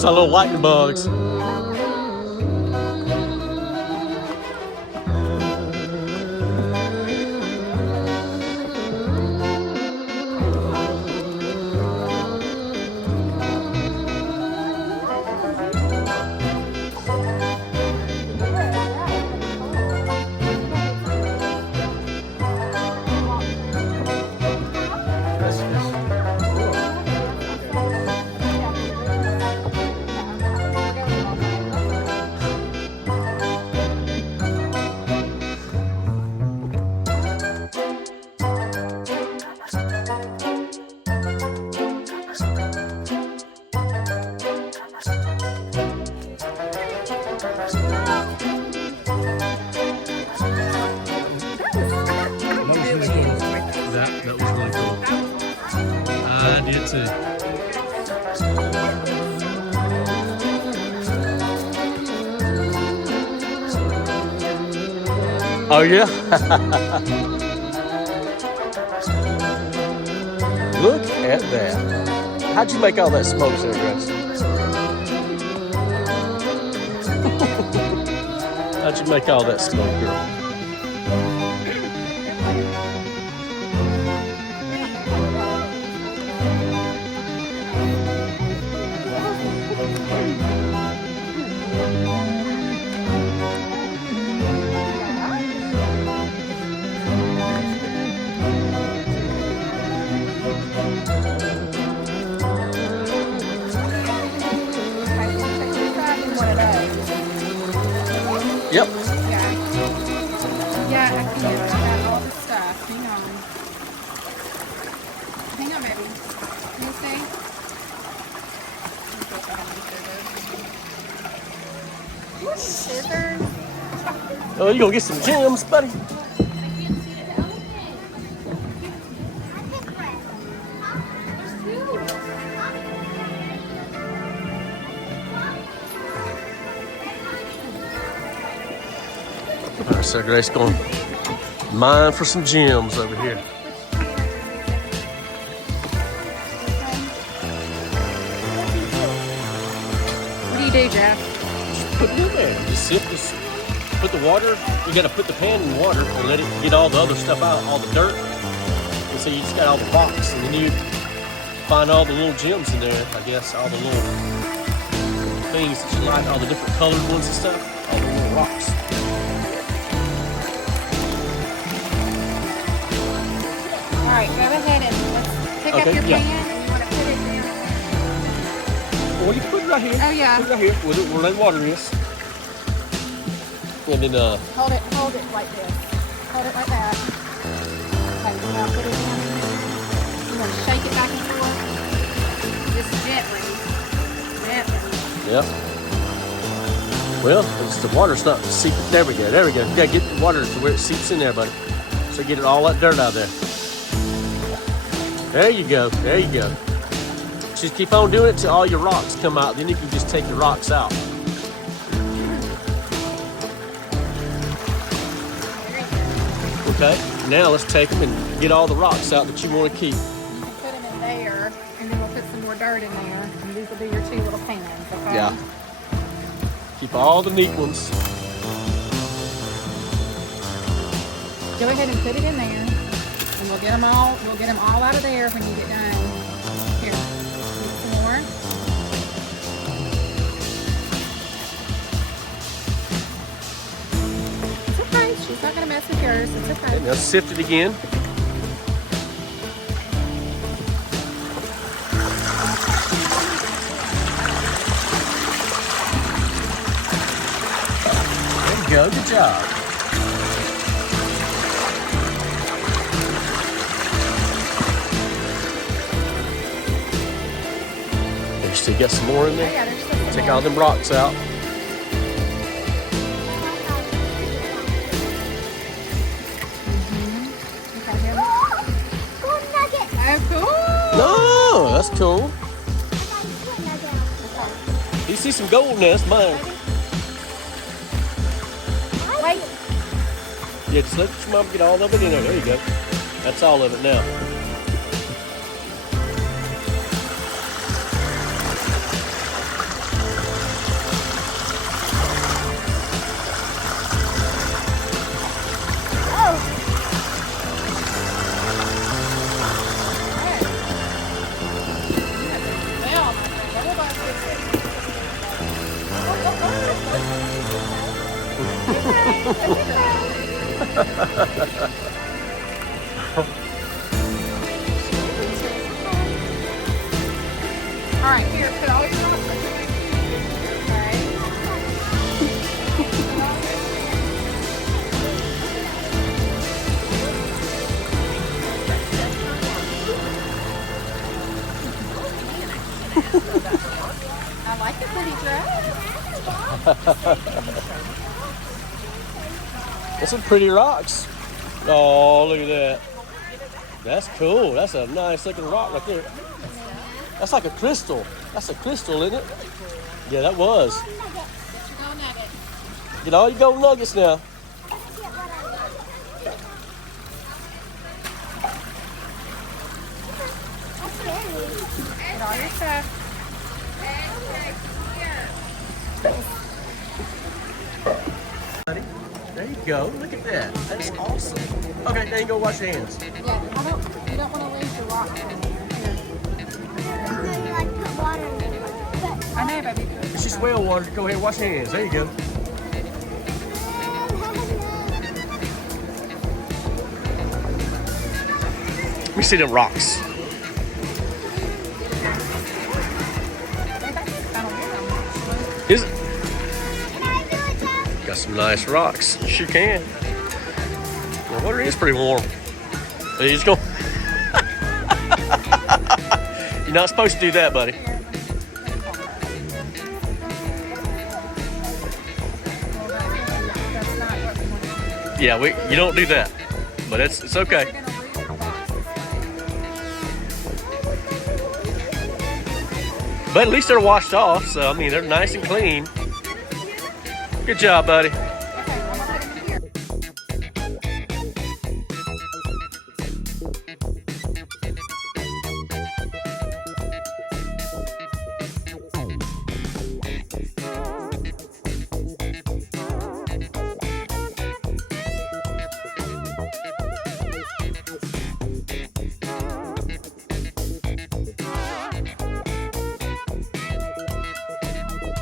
It's our little lightning bugs. That was really cool. I did too. Oh yeah? Look at that. How'd you make all that smoke there, Grace? How'd you make all that smoke, girl? Yep. Yeah. Yeah, I can get all the stuff. Hang on. Hang on, baby. Can you see? Scissors. Oh, you gonna get some gems, buddy? All right, so Grace gonna mine for some gems over here. What do you do, Jeff? Just put it in there. Just sift this. Put the water. You gotta put the pan in water and let it get all the other stuff out, all the dirt. And so you just got all the rocks, and then you find all the little gems in there. I guess all the little things that you like, all the different colored ones and stuff, all the little rocks. All right, go ahead and let's pick up your pan. And you want to put it there. Well, you put it right here. Oh yeah. Put it right here where that water is. And then hold it like this. Hold it like that. Okay, now put it in. You want to shake it back and forth. Just gently. Gently. Yep. Well, it's the water's not seeping. There we go. There we go. You gotta get the water to where it seeps in there, buddy. So get all that dirt out of there. There you go. There you go. Just keep on doing it till all your rocks come out. Then you can just take the rocks out. Okay. Now let's take them and get all the rocks out that you want to keep. You can put them in there, and then we'll put some more dirt in there. And these will be your 2 little pans, okay? Yeah. Keep all the neat ones. Go ahead and put it in there, and we'll get them all out of there when you get done. Here, need some more. It's okay. She's not gonna mess with yours. It's okay. Okay, now sift it again. There you go. Good job. You still got some more in there? Oh, yeah, there's still some Take more. all them rocks out. Okay, here. Oh, cool. No, that's cool. You see some gold in there? That's mine. Wait. Yeah, just let your mom get all of it in there. There you go. That's all of it now. All right, here, put all your rocks in. All right. I like it when he drives. That's some pretty rocks. Oh, look at that. That's cool. That's a nice looking rock right there. That's like a crystal. That's a crystal, isn't it? Yeah, that was. Get all your gold nuggets now. Get all your stuff. There you go. Look at that. That's awesome. Okay, now you go wash your hands. Yeah, you don't want to leave the rocks in there. I know, baby. It's just well water. Go ahead and wash your hands. There you go. Let me see them rocks. Is it? Got some nice rocks. You sure can. The water is pretty warm. There you just go. You're not supposed to do that, buddy. Yeah, you don't do that, but it's okay. But at least they're washed off, so I mean they're nice and clean. Good job, buddy.